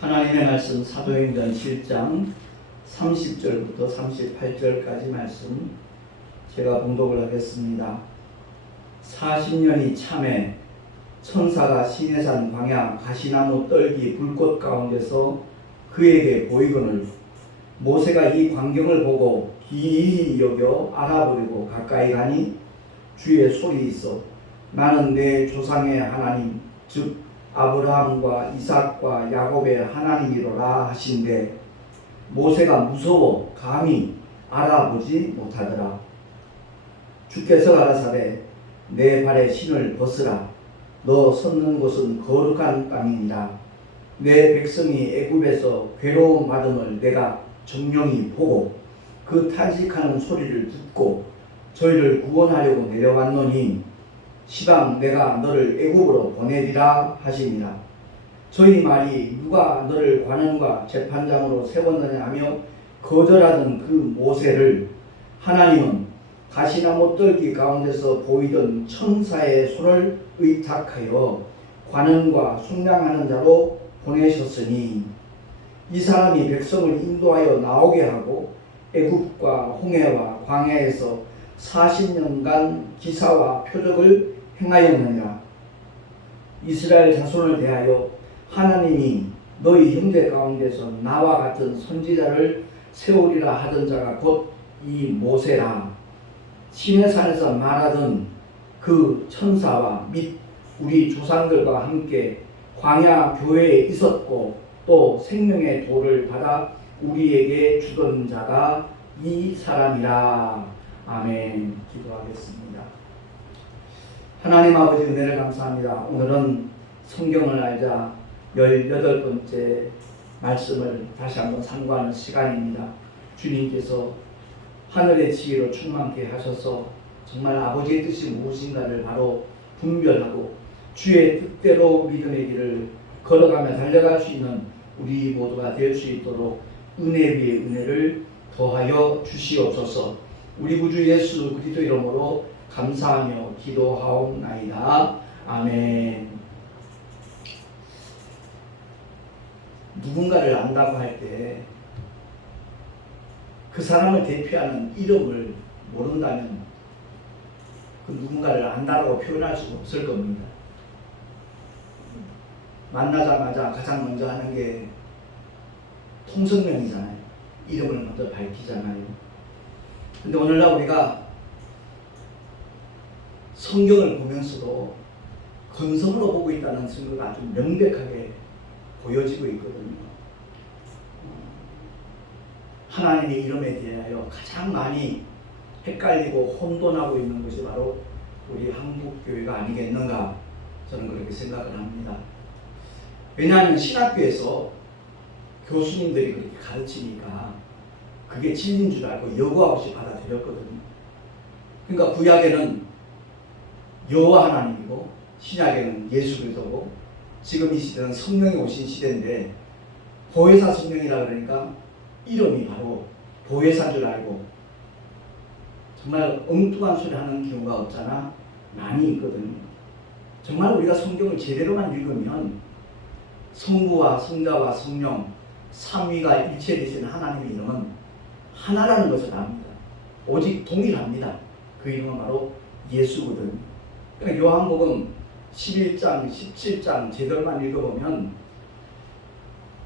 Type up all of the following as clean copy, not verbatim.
하나님의 말씀 사도행전 7장 30절부터 38절까지 말씀 제가 봉독을 하겠습니다. 40년이 참에 천사가 시내산 광야 가시나무 떨기 불꽃 가운데서 그에게 보이거늘 모세가 이 광경을 보고 기이히 여겨 알아보려고 가까이 가니 주의 소리 있어 나는 내 조상의 하나님 즉 아브라함과 이삭과 야곱의 하나님이로라 하신대 모세가 무서워 감히 알아보지 못하더라. 주께서 가라사대 내 발에 신을 벗으라. 너 섰는 곳은 거룩한 땅이니라. 내 백성이 애굽에서 괴로움 받음을 내가 정령이 보고 그 탄식하는 소리를 듣고 저희를 구원하려고 내려왔노니 시방 내가 너를 애굽으로 보내리라 하시니라. 저희 말이 누가 너를 관원과 재판장으로 세웠느냐 하며 거절하던 그 모세를 하나님은 가시나무 떨기 가운데서 보이던 천사의 손을 의탁하여 관원과 속량하는 자로 보내셨으니 이 사람이 백성을 인도하여 나오게 하고 애굽과 홍해와 광야에서 40년간 기사와 표적을 행하였느니라. 이스라엘 자손을 대하여 하나님이 너희 형제 가운데서 나와 같은 선지자를 세우리라 하던 자가 곧 이 모세라. 시내산에서 말하던 그 천사와 및 우리 조상들과 함께 광야 교회에 있었고 또 생명의 도를 받아 우리에게 주던 자가 이 사람이라. 아멘. 기도하겠습니다. 하나님 아버지 은혜를 감사합니다. 오늘은 성경을 알자 18번째 말씀을 다시 한번 상고하는 시간입니다. 주님께서 하늘의 지혜로 충만케 하셔서 정말 아버지의 뜻이 무엇인가를 바로 분별하고 주의 뜻대로 믿음의 길을 걸어가며 달려갈 수 있는 우리 모두가 될 수 있도록 은혜 위에 은혜를 더하여 주시옵소서. 우리 구주 예수 그리스도 이름으로 감사하며 기도하옵나이다. 아멘. 누군가를 안다고 할 때 그 사람을 대표하는 이름을 모른다면 그 누군가를 안다라고 표현할 수 없을 겁니다. 만나자마자 가장 먼저 하는 게 통성명이잖아요. 이름을 먼저 밝히잖아요. 근데 오늘날 우리가 성경을 보면서도 건성으로 보고 있다는 증거가 아주 명백하게 보여지고 있거든요. 하나님의 이름에 대하여 가장 많이 헷갈리고 혼돈하고 있는 것이 바로 우리 한국교회가 아니겠는가 저는 그렇게 생각을 합니다. 왜냐하면 신학교에서 교수님들이 그렇게 가르치니까 그게 진리인 줄 알고 여과 없이 받아들였거든요. 그러니까 구약에는 여호와 하나님이고 신약에는 예수 그리스도고 지금 이 시대는 성령이 오신 시대인데 보혜사 성령이라 그러니까 이름이 바로 보혜사인 줄 알고 정말 엉뚱한 소리 하는 경우가 없잖아 많이 있거든요. 정말 우리가 성경을 제대로만 읽으면 성부와 성자와 성령 삼위가 일체되신 하나님의 이름은 하나라는 것을 압니다. 오직 동일합니다. 그 이름은 바로 예수거든요. 그러니까 요한복음 11장, 17장 제대로만 읽어보면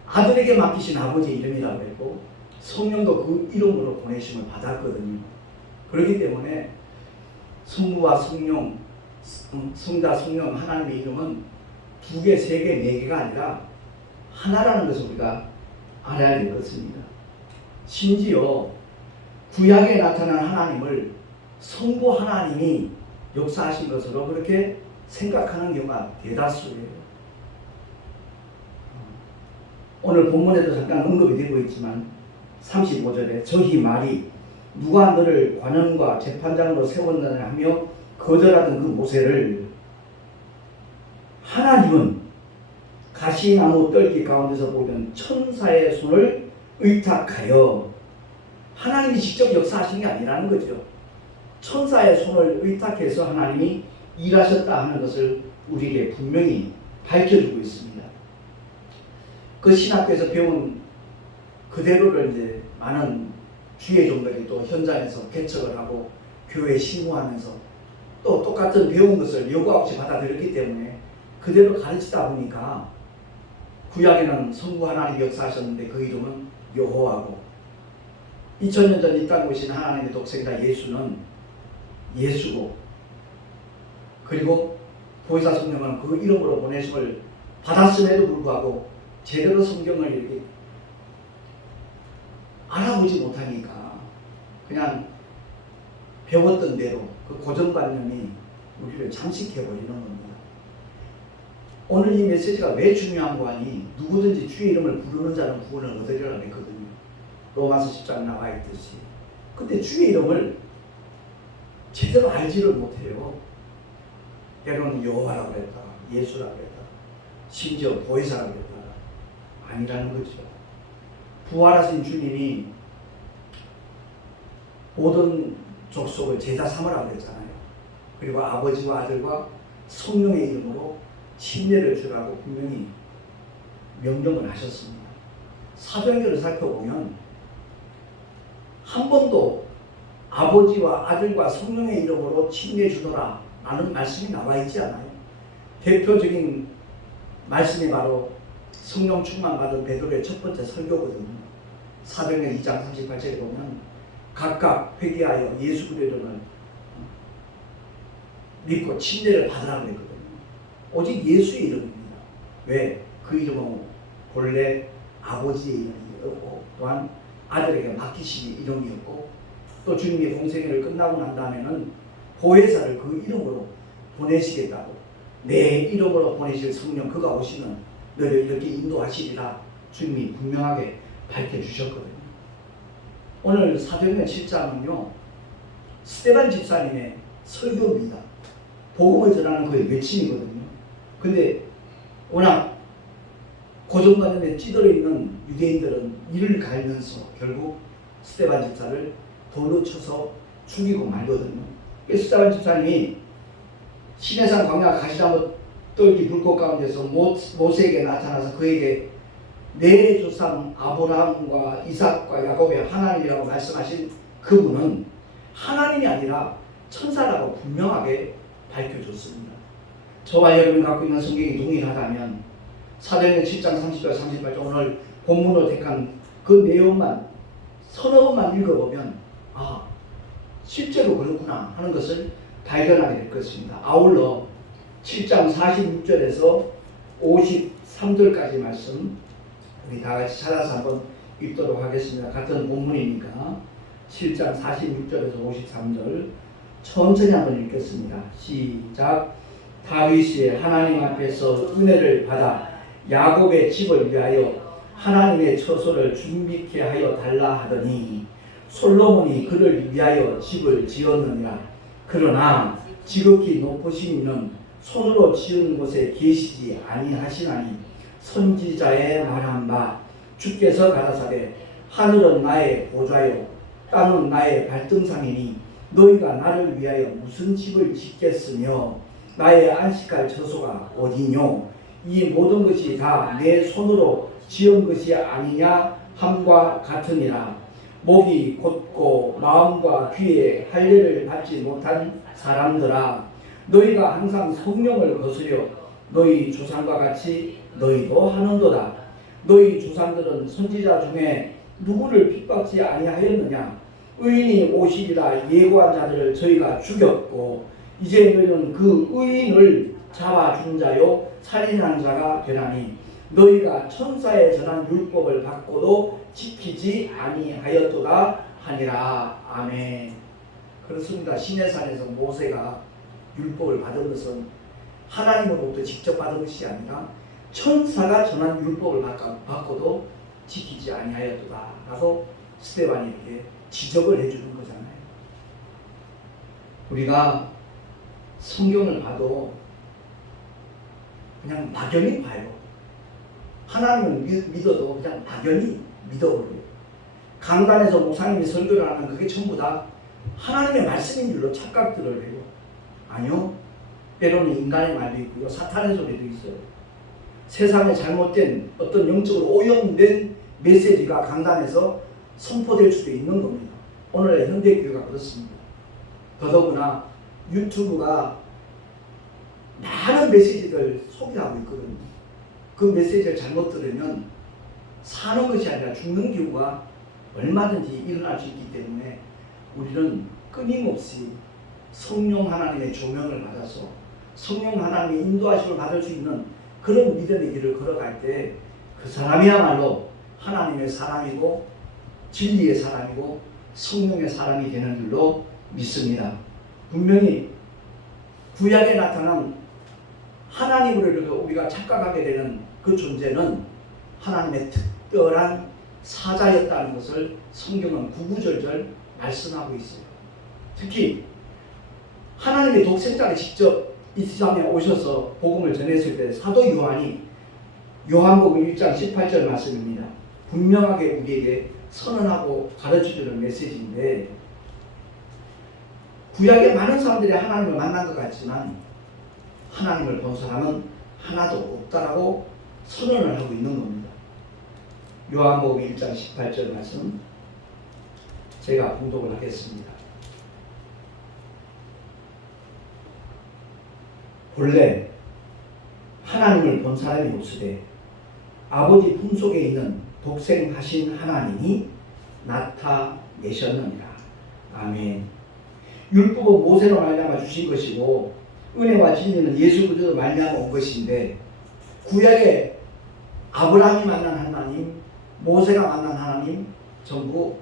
아들에게 맡기신 아버지의 이름이라고 했고 성령도 그 이름으로 보내심을 받았거든요. 그렇기 때문에 성부와 성령, 성자, 성령 하나님의 이름은 2개, 3개, 4개가 아니라 하나라는 것을 우리가 알아야 될 것입니다. 심지어 구약에 나타난 하나님을 성부 하나님이 역사하신 것으로 그렇게 생각하는 경우가 대다수예요. 오늘 본문에도 잠깐 언급이 되고 있지만 35절에 저희 말이 누가 너를 관원과 재판장으로 세웠느냐 하며 거절하던 그 모세를 하나님은 가시나무 떨기 가운데서 보이던 천사의 손을 의탁하여 하나님이 직접 역사하신 게 아니라는 거죠. 천사의 손을 의탁해서 하나님이 일하셨다 하는 것을 우리에게 분명히 밝혀주고 있습니다. 그 신학교에서 배운 그대로를 이제 많은 주의 종들이 또 현장에서 개척을 하고 교회에 심무하면서 또 똑같은 배운 것을 요구 없이 받아들였기 때문에 그대로 가르치다 보니까 구약에는 성부 하나님이 역사하셨는데 그 이름은 여호와고 2000년 전 이 땅에 오신 하나님의 독생자 예수는 예수고 그리고 보혜사 성령은 그 이름으로 보내심을 받았음에도 불구하고 제대로 성경을 이렇게 알아보지 못하니까 그냥 배웠던 대로 그 고정관념이 우리를 잠식해버리는 겁니다. 오늘 이 메시지가 왜 중요한 거 아니? 누구든지 주의 이름을 부르는 자는 구원을 얻으리라 했거든요. 로마서 10장에 나와 있듯이. 근데 주의 이름을 제대로 알지를 못해요. 때로는 여호와라고 했다가 예수라고 했다가 심지어 보혜사라고 했다가 아니라는 거죠. 부활하신 주님이 모든 족속을 제자 삼으라고 했잖아요. 그리고 아버지와 아들과 성령의 이름으로 침례를 주라고 분명히 명령을 하셨습니다. 사도행전을 살펴보면 한 번도 아버지와 아들과 성령의 이름으로 침례 주더라 라는 말씀이 나와 있지 않아요. 대표적인 말씀이 바로 성령 충만 받은 베드로의 첫 번째 설교거든요. 사도행전 2장 38절에 보면 각각 회개하여 예수 그리스도의 이름을 믿고 침례를 받으라고 했거든요. 오직 예수의 이름입니다. 왜? 그 이름은 본래 아버지의 이름이었고 또한 아들에게 맡기신 이름이었고 또 주님이 공생애를 끝나고 난 다음에는 보혜사를 그 이름으로 보내시겠다고 내 이름으로 보내실 성령 그가 오시면 너를 이렇게 인도하시리라 주님이 분명하게 밝혀주셨거든요. 오늘 사도행전 7장은요 스데반 집사님의 설교입니다. 복음을 전하는 그의 외침이거든요. 근데 워낙 고정관념에 찌들어 있는 유대인들은 이를 갈면서 결국 스데반 집사를 돌로 쳐서 죽이고 말거든요. 스데반 집사님이 시내산 광야 가시나무 떨기 불꽃 가운데서 모세에게 나타나서 그에게 내 조상 아브라함과 이삭과 야곱의 하나님이라고 말씀하신 그분은 하나님이 아니라 천사라고 분명하게 밝혀줬습니다. 저와 여러분이 갖고 있는 성경이 동일하다면 사도행전 7장 30절 38절 오늘 본문으로 택한 그 내용만 서너 번만 읽어보면 아 실제로 그렇구나 하는 것을 발견하게 될 것입니다. 아울러 7장 46절에서 53절까지 말씀 우리 다 같이 찾아서 한번 읽도록 하겠습니다. 같은 본문이니까 7장 46절에서 53절 천천히 한번 읽겠습니다. 시작. 다윗이 하나님 앞에서 은혜를 받아 야곱의 집을 위하여 하나님의 처소를 준비케 하여 달라 하더니 솔로몬이 그를 위하여 집을 지었느니라. 그러나 지극히 높으신 이는 손으로 지은 곳에 계시지 아니하시나니 선지자의 말한 바 주께서 가라사대 하늘은 나의 보좌요 땅은 나의 발등상이니 너희가 나를 위하여 무슨 집을 짓겠으며 나의 안식할 처소가 어디뇨 이 모든 것이 다 내 손으로 지은 것이 아니냐 함과 같으니라. 목이 곧고 마음과 귀에 할례를 받지 못한 사람들아 너희가 항상 성령을 거스려 너희 조상과 같이 너희도 하는도다. 너희 조상들은 선지자 중에 누구를 핍박지 아니하였느냐. 의인이 오시리라 예고한 자들을 저희가 죽였고 이제 너희는 그 의인을 잡아준 자요 살인한 자가 되나니 너희가 천사의 전한 율법을 받고도 지키지 아니하였도다 하니라. 아멘. 그렇습니다. 시내산에서 모세가 율법을 받은 것은 하나님으로부터 직접 받은 것이 아니라 천사가 전한 율법을 받고도 지키지 아니하였도다 라고 스데반이 이렇게 지적을 해주는 거잖아요. 우리가 성경을 봐도 그냥 막연히 봐요. 하나님을 믿어도 그냥 막연히 믿어버려요. 강단에서 목사님이 설교를 하는 그게 전부 다 하나님의 말씀인 줄로 착각들을 해요. 아니요. 때로는 인간의 말도 있고요. 사탄의 소리도 있어요. 세상에 잘못된 어떤 영적으로 오염된 메시지가 강단에서 선포될 수도 있는 겁니다. 오늘의 현대교회가 그렇습니다. 더더구나 유튜브가 많은 메시지를 소비하고 있거든요. 그 메시지를 잘못 들으면 사는 것이 아니라 죽는 경우가 얼마든지 일어날 수 있기 때문에 우리는 끊임없이 성령 하나님의 조명을 받아서 성령 하나님의 인도하심을 받을 수 있는 그런 믿음의 길을 걸어갈 때 그 사람이야말로 하나님의 사람이고 진리의 사람이고 성령의 사람이 되는 줄로 믿습니다. 분명히 구약에 나타난 하나님으로 우리가 착각하게 되는 그 존재는 하나님의 특별한 사자였다는 것을 성경은 구구절절 말씀하고 있어요. 특히 하나님의 독생자를 직접 이 세상에 오셔서 복음을 전했을 때 사도 요한이 요한복음 1장 18절 말씀입니다. 분명하게 우리에게 선언하고 가르쳐주는 메시지인데, 구약에 많은 사람들이 하나님을 만난 것 같지만 하나님을 본 사람은 하나도 없다라고 선언을 하고 있는 겁니다. 요한복음 1장 18절 말씀 제가 봉독을 하겠습니다. 본래 하나님을 본 사람이 없으되 아버지 품속에 있는 독생하신 하나님이 나타내셨느니라. 아멘. 율법은 모세로 말미암아 주신 것이고 은혜와 진리는 예수 그리스도로 말미암아 온 것인데, 구약에 아브라함이 만난 하나님, 모세가 만난 하나님 전부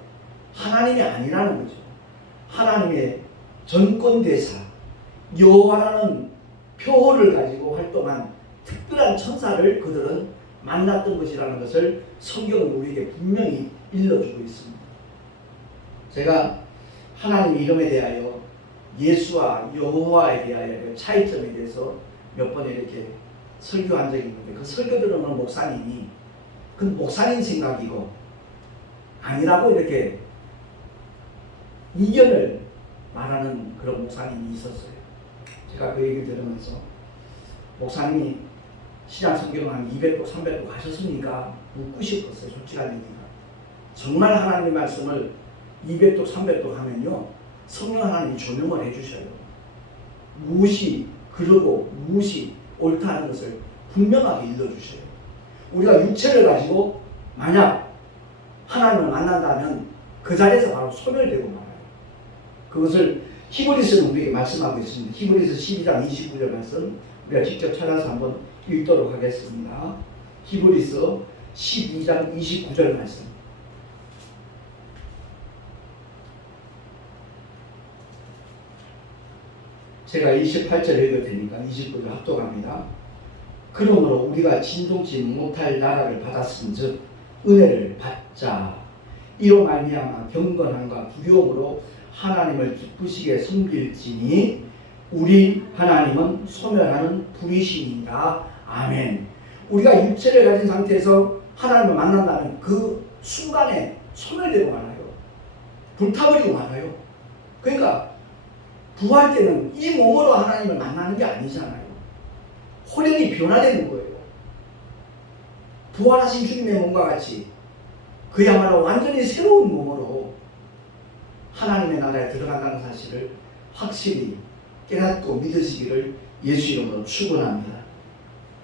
하나님이 아니라는 거죠. 하나님의 전권대사 여호와라는 표어를 가지고 활동한 특별한 천사를 그들은 만났던 것이라는 것을 성경은 우리에게 분명히 일러주고 있습니다. 제가 하나님 이름에 대하여 예수와 여호와에 대하여 차이점에 대해서 몇 번 이렇게 설교한 적이 있는데, 그 설교 들으는 목사님이 그 목사님 생각이고 아니라고 이렇게 이견을 말하는 그런 목사님이 있었어요. 제가 그 얘기를 들으면서 목사님이 신약 성경을 한 200도 300도 가셨으니까 묻고 싶었어요. 솔직한 얘기가. 정말 하나님의 말씀을 200도 300도 하면요 성령 하나님이 조명을 해주셔요. 무엇이 그러고 무엇이 옳다 하는 것을 분명하게 일러주셔요. 우리가 육체를 가지고 만약 하나님을 만난다면 그 자리에서 바로 소멸되고 말아요. 그것을 히브리서는 우리에게 말씀하고 있습니다. 히브리서 12장 29절 말씀 우리가 직접 찾아서 한번 읽도록 하겠습니다. 히브리서 12장 29절 말씀. 제가 28절 읽을 테니까 29절 합독합니다. 그러므로 우리가 진동치 못할 나라를 받았은즉 은혜를 받자. 이로 말미암아 경건함과 두려움으로 하나님을 기쁘시게 섬길지니 우리 하나님은 소멸하는 불이시니라. 아멘. 우리가 육체를 가진 상태에서 하나님을 만난다면 그 순간에 소멸되고 말아요. 불타버리고 말아요. 그러니까 부활 때는 이 몸으로 하나님을 만나는 게 아니잖아요. 호련이 변화되는 거예요. 부활하신 주님의 몸과 같이 그야말로 완전히 새로운 몸으로 하나님의 나라에 들어간다는 사실을 확실히 깨닫고 믿으시기를 예수 이름으로 축원합니다.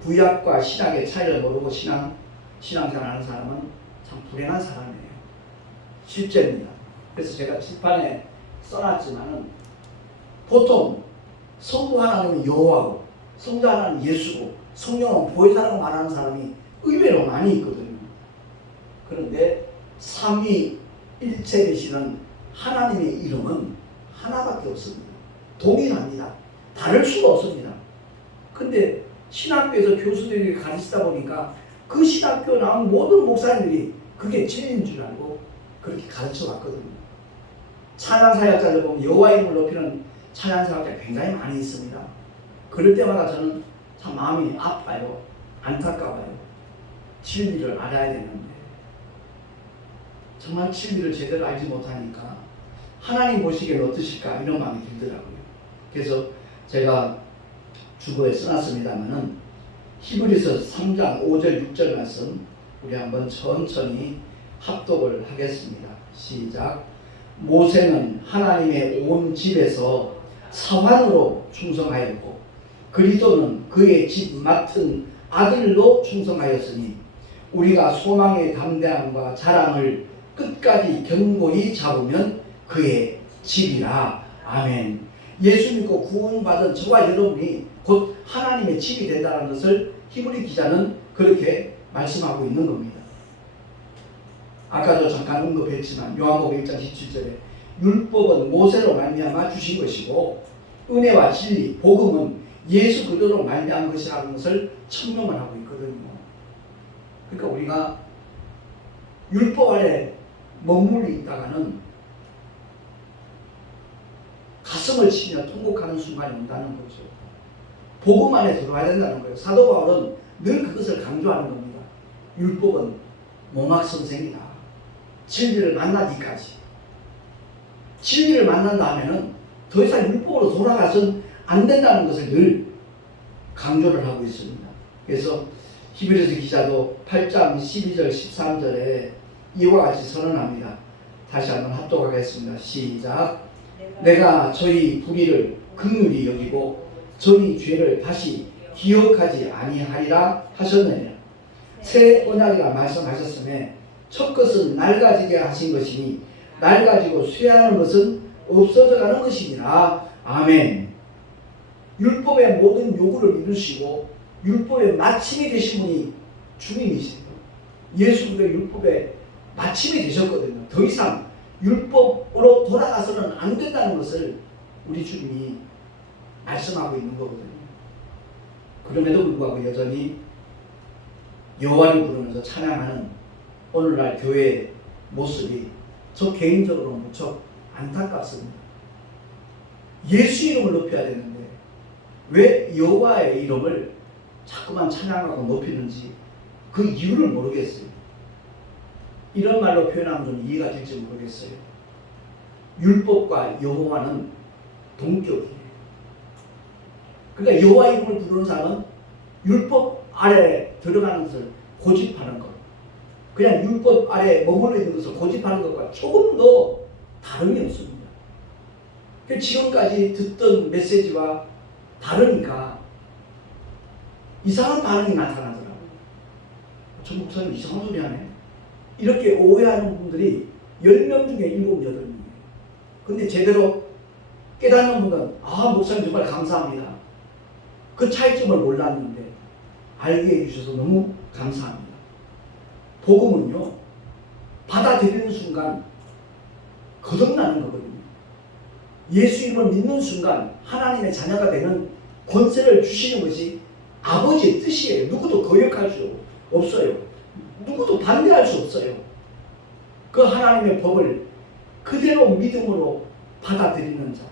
구약과 신약의 차이를 모르고 신앙생활하는 사람은 참 불행한 사람이에요. 실제입니다. 그래서 제가 칠판에 써놨지만은 보통 성부 하나님은 여호와고 성자 하나님은 예수고 성령은 보혜사라고 말하는 사람이 의외로 많이 있거든요. 그런데 삼위일체 되시는 하나님의 이름은 하나밖에 없습니다. 동일합니다. 다를 수가 없습니다. 근데 신학교에서 교수들이 가르치다 보니까 그 신학교 나온 모든 목사님들이 그게 진리인 줄 알고 그렇게 가르쳐 왔거든요. 찬양 사역자들 보면 여호와 이름을 높이는 찬양 사역자 굉장히 많이 있습니다. 그럴 때마다 저는 참 마음이 아파요. 안타까워요. 진리를 알아야 되는데 정말 진리를 제대로 알지 못하니까 하나님 보시기에는 어떠실까 이런 마음이 들더라고요. 그래서 제가 주보에 써놨습니다만은 히브리서 3장 5절 6절 말씀 우리 한번 천천히 합독을 하겠습니다. 시작. 모세는 하나님의 온 집에서 사환으로 충성하였고 그리스도는 그의 집 맡은 아들로 충성하였으니 우리가 소망의 담대함과 자랑을 끝까지 견고히 잡으면 그의 집이라. 아멘. 예수 믿고 구원받은 저와 여러분이 곧 하나님의 집이 된다는 것을 히브리 기자는 그렇게 말씀하고 있는 겁니다. 아까도 잠깐 언급했지만 요한복음 1장 17절에 율법은 모세로 말미암아 주신 것이고 은혜와 진리, 복음은 예수 그리스도로 말미암은 것이라는 것을 청명을 하고 있거든요. 그러니까 우리가 율법 아래 머물러 있다가는 가슴을 치며 통곡하는 순간이 온다는 거죠. 복음 안에 들어와야 된다는 거예요. 사도 바울은 늘 그것을 강조하는 겁니다. 율법은 모막선생이다. 진리를 만나기까지. 진리를 만난다 하면은 더 이상 율법으로 돌아가선 안 된다는 것을 늘 강조를 하고 있습니다. 그래서 히브리서 기자도 8장 12절 13절에 이와 같이 선언합니다. 다시 한번 합독하겠습니다. 시작. 내가 저희 불의를 긍휼히 여기고 저희 죄를 다시 기억하지 아니하리라 하셨느니라. 새 언약이라 말씀하셨으며 첫 것은 낡아지게 하신 것이니 낡아지고 쇠하는 것은 없어져 가는 것이니라. 아멘. 율법의 모든 요구를 이루시고 율법의 마침이 되신 분이 주님이십니다. 예수 그리스도의 율법의 마침이 되셨거든요. 더 이상 율법으로 돌아가서는 안 된다는 것을 우리 주님이 말씀하고 있는 거거든요. 그럼에도 불구하고 여전히 여호와를 부르면서 찬양하는 오늘날 교회의 모습이 저 개인적으로 무척 안타깝습니다. 예수 이름을 높여야 되는데 왜 여호와의 이름을 자꾸만 찬양하고 높이는지 그 이유를 모르겠어요. 이런 말로 표현하면 좀 이해가 될지 모르겠어요. 율법과 여호와는 동격이에요. 그러니까 여호와 이름을 부르는 사람은 율법 아래 들어가는 것을 고집하는 것, 그냥 율법 아래 머물러 있는 것을 고집하는 것과 조금 더 다름이 없습니다. 지금까지 듣던 메시지와 다르니까 이상한 반응이 나타나더라고요. 저 목사님 이상한 소리 하네. 이렇게 오해하는 분들이 10명 중에 7, 8명이에요. 근데 제대로 깨닫는 분은 목사님 정말 감사합니다. 그 차이점을 몰랐는데 알게 해주셔서 너무 감사합니다. 복음은요, 받아들이는 순간 거듭나는 거거든요. 예수 이름을 믿는 순간 하나님의 자녀가 되는 권세를 주시는 것이 아버지의 뜻이에요. 누구도 거역할 수 없어요. 누구도 반대할 수 없어요. 그 하나님의 법을 그대로 믿음으로 받아들이는 자,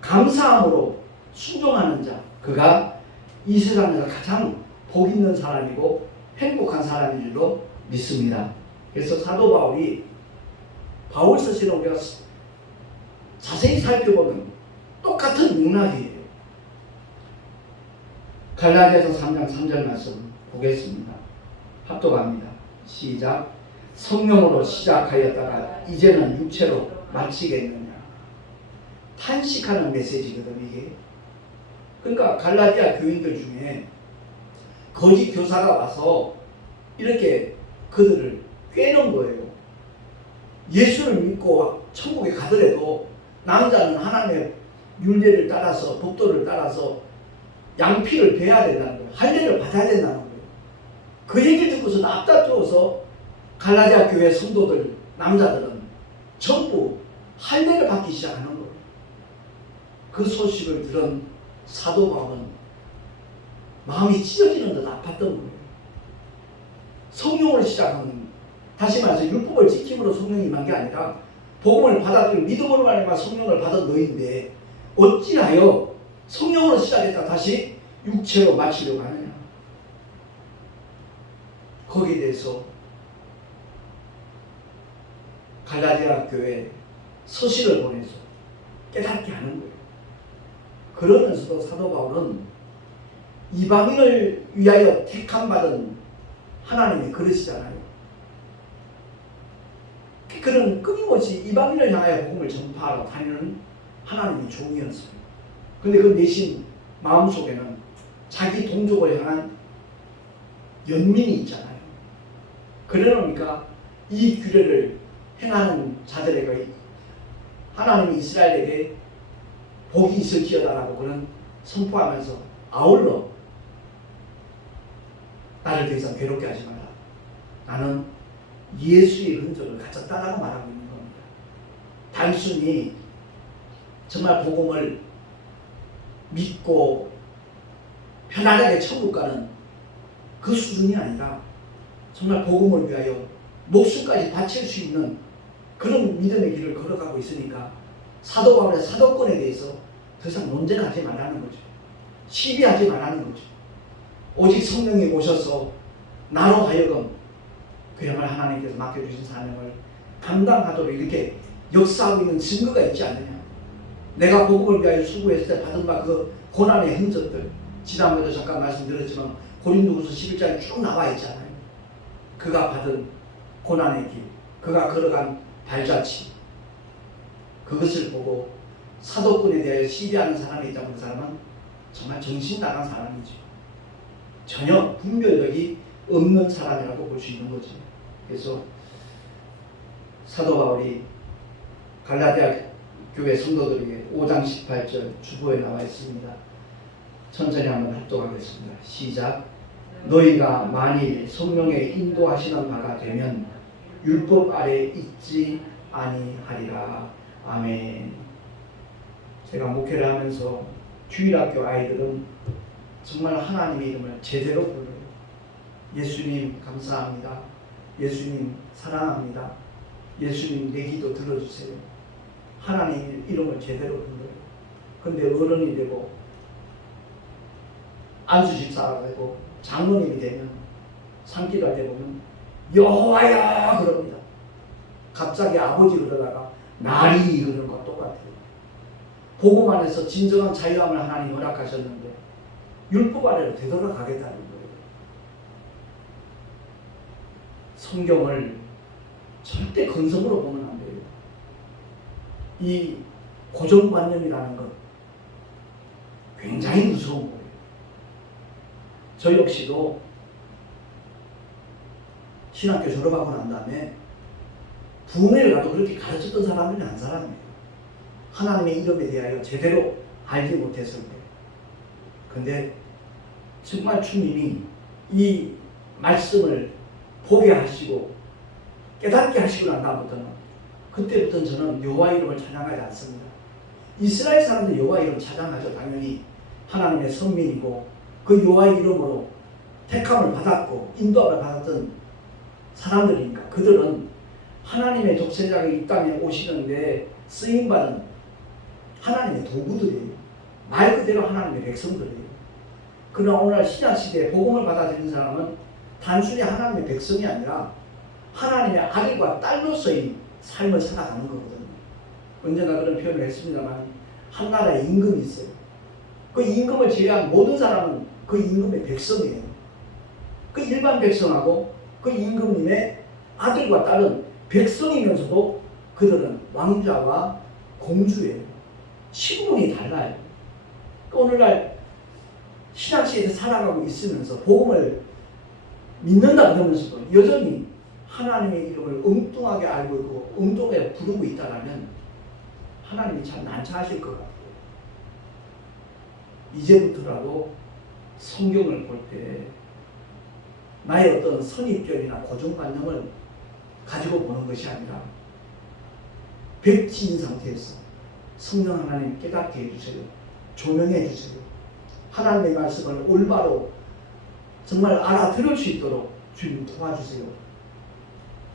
감사함으로 순종하는 자, 그가 이 세상에서 가장 복 있는 사람이고 행복한 사람인 줄로 믿습니다. 그래서 사도 바울이 바울서신을 우리가 자세히 살펴보면 똑같은 맥락이에요. 갈라디아서 3장 3절 말씀 보겠습니다. 합독합니다. 시작. 성령으로 시작하였다가 이제는 육체로 마치겠느냐. 탄식하는 메시지거든 이게. 그러니까 갈라디아 교인들 중에 거짓 교사가 와서 이렇게 그들을 꿰는 거예요. 예수를 믿고 천국에 가더라도 남자는 하나님의 율례를 따라서 법도를 따라서 양피를 베야 된다는 거예요. 할례를 받아야 된다는 거예요. 그 얘기를 듣고서 앞다투어서 갈라디아 교회 성도들 남자들은 전부 할례를 받기 시작하는 거예요. 그 소식을 들은 사도 바울은 마음이 찢어지는 듯 아팠던 거예요. 성령을 시작하는, 다시 말해서 율법을 지킴으로 성령이 임한 게 아니라 복음을 받아들이고 믿음으로 말미암아 성령을 받은 너희인데 어찌하여 성령으로 시작했다 다시 육체로 마치려고 하느냐. 거기에 대해서 갈라디아 교회에 서신을 보내서 깨닫게 하는 거예요. 그러면서도 사도 바울은 이방인을 위하여 택함받은 하나님의 그릇이잖아요. 그런 끊임없이 이방인을 향하여 복음을 전파하러 다니는 하나님의 종이었어요. 근데 그 내심 마음속에는 자기 동족을 향한 연민이 있잖아요. 그러니까 이 규례를 행하는 자들에게 하나님이 이스라엘에게 복이 있을지어다라고 그는 선포하면서 아울러 나를 더 이상 괴롭게 하지 마라. 나는 예수의 흔적을 가졌다라고 말하고 있는 겁니다. 단순히 정말 복음을 믿고 편안하게 천국 가는 그 수준이 아니라 정말 복음을 위하여 목숨까지 바칠 수 있는 그런 믿음의 길을 걸어가고 있으니까 사도 바울의 사도권에 대해서 더 이상 논쟁하지 말라는 거죠. 시비하지 말라는 거죠. 오직 성령이 오셔서 나로 하여금 그야말로 하나님께서 맡겨주신 사명을 감당하도록 이렇게 역사하고 있는 증거가 있지 않느냐. 내가 복음을 위하여 수고했을 때 받은 바 그 고난의 흔적들, 지난번에도 잠깐 말씀드렸지만 고린도후서 11장에 쭉 나와 있잖아요. 그가 받은 고난의 길, 그가 걸어간 발자취, 그것을 보고 사도권에 대하여 시비하는 사람이 있다면 그 사람은 정말 정신 나간 사람이죠. 전혀 분별력이 없는 사람이라고 볼 수 있는 거죠. 그래서 사도 바울이 갈라디아 교회 성도들에게 5장 18절 주보에 나와 있습니다. 천천히 한번 합독하겠습니다. 시작. 너희가 만일 성령의 인도하시는 바가 되면 율법 아래 있지 아니하리라. 아멘. 제가 목회를 하면서 주일학교 아이들은 정말 하나님의 이름을 제대로 불러요. 예수님 감사합니다. 예수님 사랑합니다. 예수님 내 기도 들어주세요. 하나님 이름을 제대로 불러요. 근데 어른이 되고 안수집사가 되고 장로님이 되면 산기도 때 보면 여호와야 그럽니다. 갑자기 아버지 그러다가 나리 그러는 것 똑같아요. 복음 안에서 진정한 자유함을 하나님 허락하셨는데 율법 아래로 되돌아가겠다는 거예요. 성경을 절대 근성으로 보면 안 돼요. 이 고정관념이라는 것 굉장히 무서운 거예요. 저 역시도 신학교 졸업하고 난 다음에 부흥회를 가도 그렇게 가르쳤던 사람들이 안 사람이에요. 하나님의 이름에 대하여 제대로 알지 못했을 때. 근데 정말 주님이 이 말씀을 보게 하시고 깨닫게 하시고 난 다음부터는 그때부터는 저는 여호와 이름을 찬양하지 않습니다. 이스라엘 사람들 여호와 이름 찬양하죠. 당연히 하나님의 선민이고 그 여호와 이름으로 택함을 받았고 인도함을 받았던 사람들이니까 그들은 하나님의 독생자가 이 땅에 오시는데 쓰임받은 하나님의 도구들이에요. 말 그대로 하나님의 백성들이에요. 그러나 오늘날 신약시대에 복음을 받아들인 사람은 단순히 하나님의 백성이 아니라 하나님의 아들과 딸로서의 삶을 살아가는 거거든요. 언젠가 그런 표현을 했습니다만 한 나라에 임금이 있어요. 그 임금을 제외한 모든 사람은 그 임금의 백성이에요. 그 일반 백성하고 그 임금님의 아들과 딸은 백성이면서도 그들은 왕자와 공주예요. 신분이 달라요. 오늘날 신학시대에서 살아가고 있으면서 복음을 믿는다 그러면서도 여전히 하나님의 이름을 엉뚱하게 알고 있고 엉뚱하게 부르고 있다라면 하나님이 참 난처하실 것 같아요. 이제부터라도 성경을 볼 때 나의 어떤 선입견이나 고정관념을 가지고 보는 것이 아니라 백지인 상태에서 성령 하나님 깨닫게 해주세요. 조명해 주세요. 하나님의 말씀을 올바로 정말 알아들을 수 있도록 주님 도와주세요.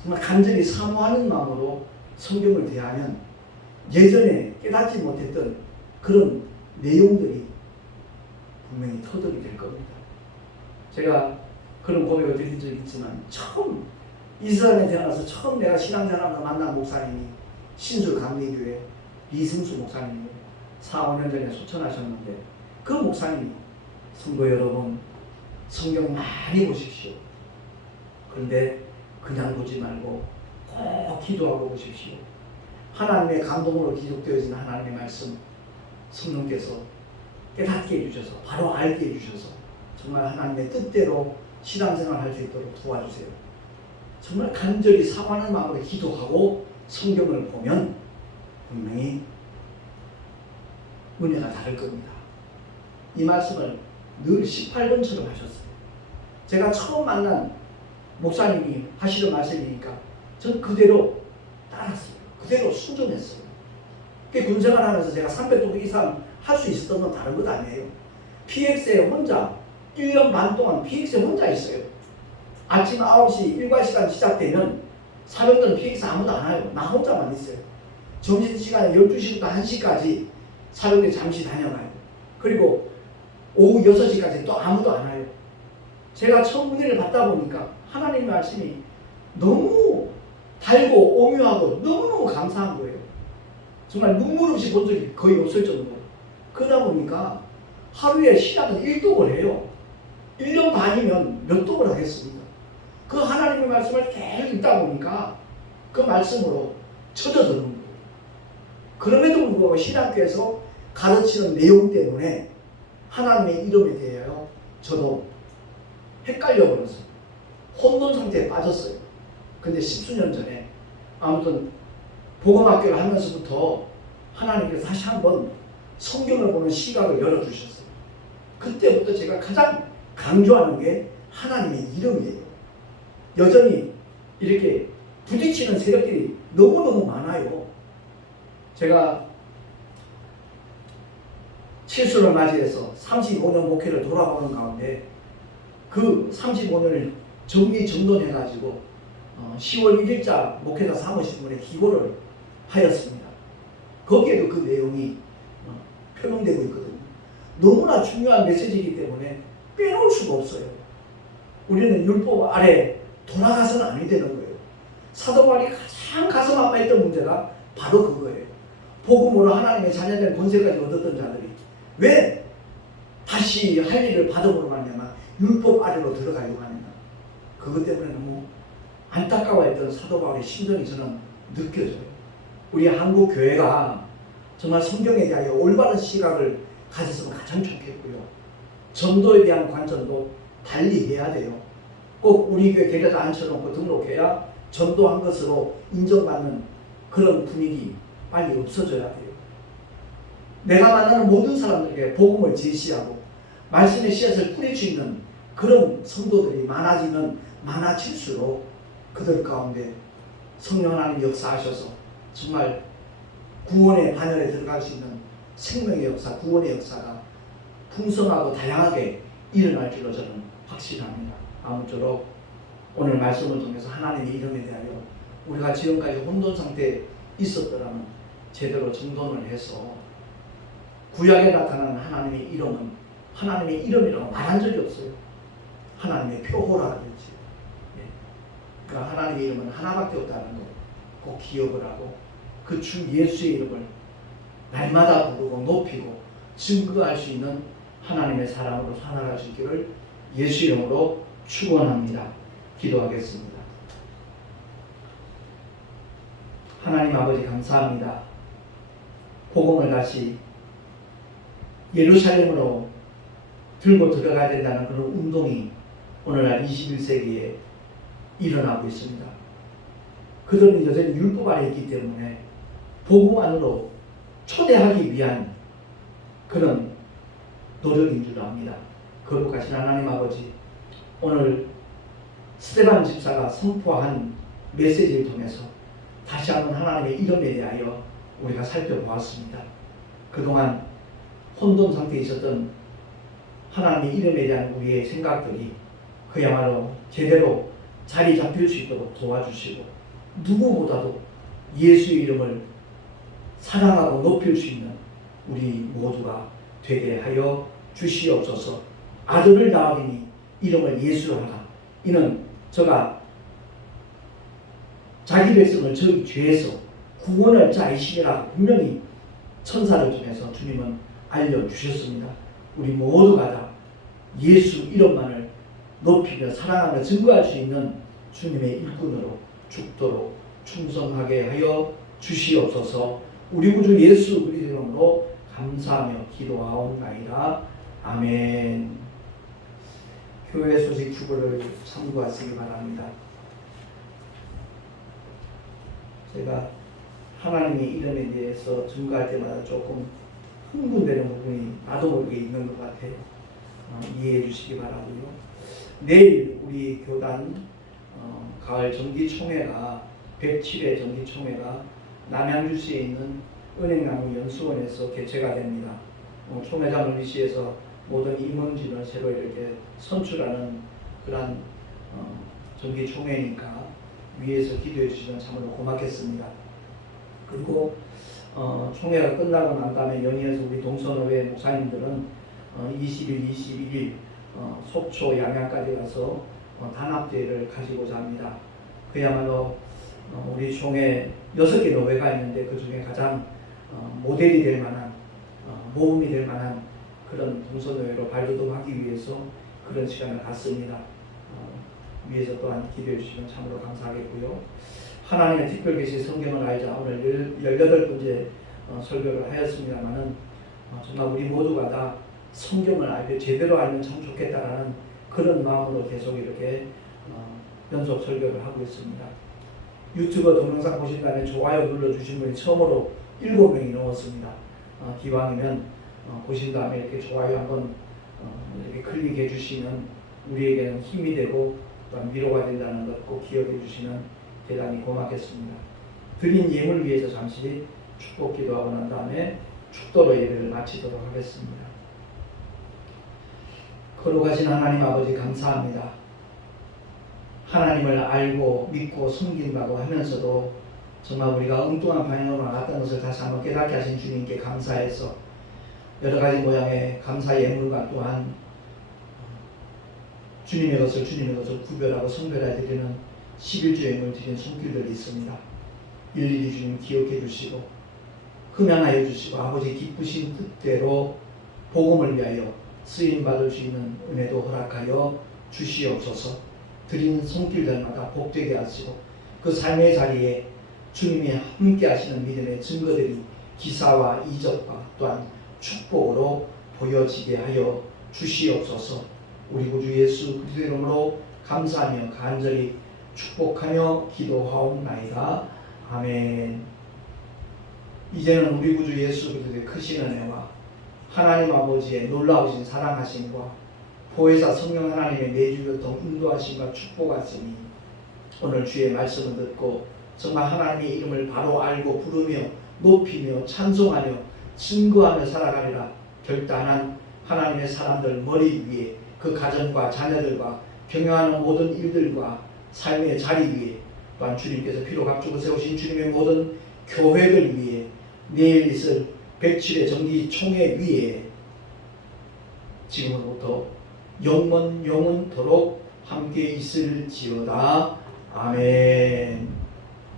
정말 간절히 사모하는 마음으로 성경을 대하면 예전에 깨닫지 못했던 그런 내용들이 분명히 터득이 될 겁니다. 제가 그런 고백을 드린 적이 있지만 처음 이스라엘에 태어나서 처음 내가 신앙생활하면서 만난 목사님이 신술 강리교회 이승수 목사님이 4, 5년 전에 소천하셨는데 그 목사님이 성도 여러분, 성경 많이 보십시오. 그런데 그냥 보지 말고 꼭 기도하고 보십시오. 하나님의 감동으로 기록되어진 하나님의 말씀, 성령께서 깨닫게 해주셔서 바로 알게 해주셔서 정말 하나님의 뜻대로 신앙생활 할 수 있도록 도와주세요. 정말 간절히 사모하는 마음으로 기도하고 성경을 보면 분명히 은혜가 다를 겁니다. 이 말씀을 늘 18번처럼 하셨어요. 제가 처음 만난 목사님이 하시는 말씀이니까 전 그대로 따랐어요. 그대로 순종했어요. 군생활 하면서 제가 300도 이상 할 수 있었던 건 다른 것 아니에요. PX에 혼자 1년 반 동안 PX에 혼자 있어요. 아침 9시 일과 시간 시작되면 사병들은 PX 아무도 안 와요. 나 혼자만 있어요. 점심시간에 12시부터 1시까지 사병들이 잠시 다녀가요. 그리고 오후 6시까지 또 아무도 안 와요. 제가 처음 은혜를 받다 보니까 하나님 말씀이 너무 달고 오묘하고 너무너무 감사한 거예요. 정말 눈물 없이 본 적이 거의 없을 정도로. 그러다 보니까 하루에 신학은 1독을 해요. 1년 반이면 몇 독을 하겠습니까? 그 하나님의 말씀을 계속 읽다 보니까 그 말씀으로 젖어드는 거예요. 그럼에도 불구하고 신학교에서 가르치는 내용 때문에 하나님의 이름에 대하여 저도 헷갈려버렸어요. 혼돈 상태에 빠졌어요. 근데 10수년 전에 아무튼 복음학교를 하면서부터 하나님께서 다시 한번 성경을 보는 시각을 열어주셨어요. 그때부터 제가 가장 강조하는 게 하나님의 이름이에요. 여전히 이렇게 부딪히는 세력들이 너무너무 많아요. 제가 7수를 맞이해서 35년 목회를 돌아보는 가운데 그 35년을 정리정돈해가지고 10월 1일자 목회자 사무신문에 기고를 하였습니다. 거기에도 그 내용이 표명되고 있거든요. 너무나 중요한 메시지이기 때문에 빼놓을 수가 없어요. 우리는 율법 아래 돌아가서는 아니 되는 거예요. 사도 바울이 가장 가슴 아파했던 문제가 바로 그거예요. 복음으로 하나님의 자녀된 권세까지 얻었던 자들이 왜 다시 할 일을 받음으로 말미암아 율법 아래로 들어가려고 하느냐. 그것 때문에 너무 안타까워했던 사도 바울의 심정이 저는 느껴져요. 우리 한국 교회가 정말 성경에 대하여 올바른 시각을 가졌으면 가장 좋겠고요. 전도에 대한 관점도 달리 해야 돼요. 꼭 우리 교회 계좌도 앉혀놓고 등록해야 전도한 것으로 인정받는 그런 분위기 빨리 없어져야 돼요. 내가 만나는 모든 사람들에게 복음을 제시하고 말씀의 씨앗을 뿌릴 수 있는 그런 성도들이 많아질수록 그들 가운데 성령 하나님 역사하셔서 정말 구원의 반열에 들어갈 수 있는 생명의 역사, 구원의 역사가 풍성하고 다양하게 일어날 줄로 저는 확신합니다. 아무쪼록 오늘 말씀을 통해서 하나님의 이름에 대하여 우리가 지금까지 혼돈 상태에 있었더라면 제대로 정돈을 해서 구약에 나타나는 하나님의 이름은 하나님의 이름이라고 말한 적이 없어요. 하나님의 표호라 그랬지. 그러니까 하나님의 이름은 하나밖에 없다는 거 꼭 기억을 하고 그 주 예수의 이름을 날마다 부르고 높이고 증거할 수 있는 하나님의 사람으로 살아갈 수 있기를 예수 이름으로 축원합니다. 기도하겠습니다. 하나님 아버지 감사합니다. 복음을 다시 예루살렘으로 들고 들어가야 된다는 그런 운동이 오늘날 21세기에 일어나고 있습니다. 그들은 여전히 율법 아래 있기 때문에 복음 안으로 초대하기 위한 그런 노력인 줄 압니다. 거룩하신 하나님 아버지, 오늘 스데반 집사가 선포한 메시지를 통해서 다시 한번 하나님의 이름에 대하여 우리가 살펴보았습니다. 그동안 혼돈 상태에 있었던 하나님의 이름에 대한 우리의 생각들이 그야말로 제대로 자리 잡힐 수 있도록 도와주시고 누구보다도 예수의 이름을 사랑하고 높일 수 있는 우리 모두가 되게 하여 주시옵소서. 아들을 낳으리니 이름을 예수로 하라. 이는 저가 자기 백성을 저희 죄에서 구원할 자이시라 분명히 천사를 통해서 주님은 알려주셨습니다. 우리 모두가 다 예수 이름만을 높이며 사랑하며 증거할 수 있는 주님의 일꾼으로 죽도록 충성하게 하여 주시옵소서. 우리 구주 예수 그리스도 이름으로 감사하며 기도하옵나이다. 아멘. 교회 소식 주보를 참고하시기 바랍니다. 제가 하나님의 이름에 대해서 증거할 때마다 조금 흥분되는 부분이 나도 모르게 있는 것 같아요. 이해해 주시기 바라고요. 내일 우리 교단 가을 정기총회가 107회 정기총회가 남양주시에 있는 은행나무 연수원에서 개최가 됩니다. 총회장을 위시해서 모든 임원진을 새로 이렇게 선출하는 그런 정기총회니까 위에서 기도해 주시면 참으로 고맙겠습니다. 그리고 총회가 끝나고 난 다음에 연희에서 우리 동선의회 목사님들은 20일, 21일 속초 양양까지 가서 단합대회를 가지고자 합니다. 그야말로 우리 총회 6개 노회가 있는데 그 중에 가장 모델이 될 만한 모범이 될 만한 그런 동선의회로 발돋움하기 위해서 그런 시간을 갖습니다. 위에서 또한 기도해 주시면 참으로 감사하겠고요. 하나님의 특별 계시 성경을 알자 오늘 18번째 설교를 하였습니다만은 정말 우리 모두가 다 성경을 알고 제대로 알면 참 좋겠다라는 그런 마음으로 계속 이렇게 연속 설교를 하고 있습니다. 유튜브 동영상 보신 다음에 좋아요 눌러주신 분이 처음으로 7명이 넘었습니다. 기왕이면 보신 다음에 이렇게 좋아요 한번 이렇게 클릭해 주시면 우리에게는 힘이 되고 또한 위로가 된다는 것 꼭 기억해 주시면 대단히 고맙겠습니다. 드린 예물 위해서 잠시 축복 기도하고 난 다음에 축도로 예배를 마치도록 하겠습니다. 거룩하신 하나님 아버지 감사합니다. 하나님을 알고 믿고 섬긴다고 하면서도 정말 우리가 엉뚱한 방향으로 나갔던 것을 다시 한번 깨닫게 하신 주님께 감사해서 여러 가지 모양의 감사 예물과 또한 주님의 것을 구별하고 성별해 드리는 11조 예물 드리는 손길들이 있습니다. 일일이 주님 기억해 주시고 흠양하여 주시고 아버지 기쁘신 뜻대로 복음을 위하여 쓰임받을 수 있는 은혜도 허락하여 주시옵소서. 드린 손길들마다 복되게 하시고 그 삶의 자리에 주님이 함께 하시는 믿음의 증거들이 기사와 이적과 또한 축복으로 보여지게 하여 주시옵소서. 우리 구주 예수 그리스도 이름으로 감사하며 간절히 축복하며 기도하옵나이다. 아멘. 이제는 우리 구주 예수 그리스도의 크신 은혜와 하나님 아버지의 놀라우신 사랑하심과 보혜사 성령 하나님의 내주교통 인도하심과 축복하심이 오늘 주의 말씀을 듣고 정말 하나님의 이름을 바로 알고 부르며 높이며 찬송하며 증거하며 살아가리라 결단한 하나님의 사람들 머리 위에 그 가정과 자녀들과 경영하는 모든 일들과 삶의 자리 위에 또한 주님께서 피로 값주고 세우신 주님의 모든 교회들 위에 내일 있을 107회 정기 총회 위에 지금부터 영원토록 함께 있을지어다. 아멘.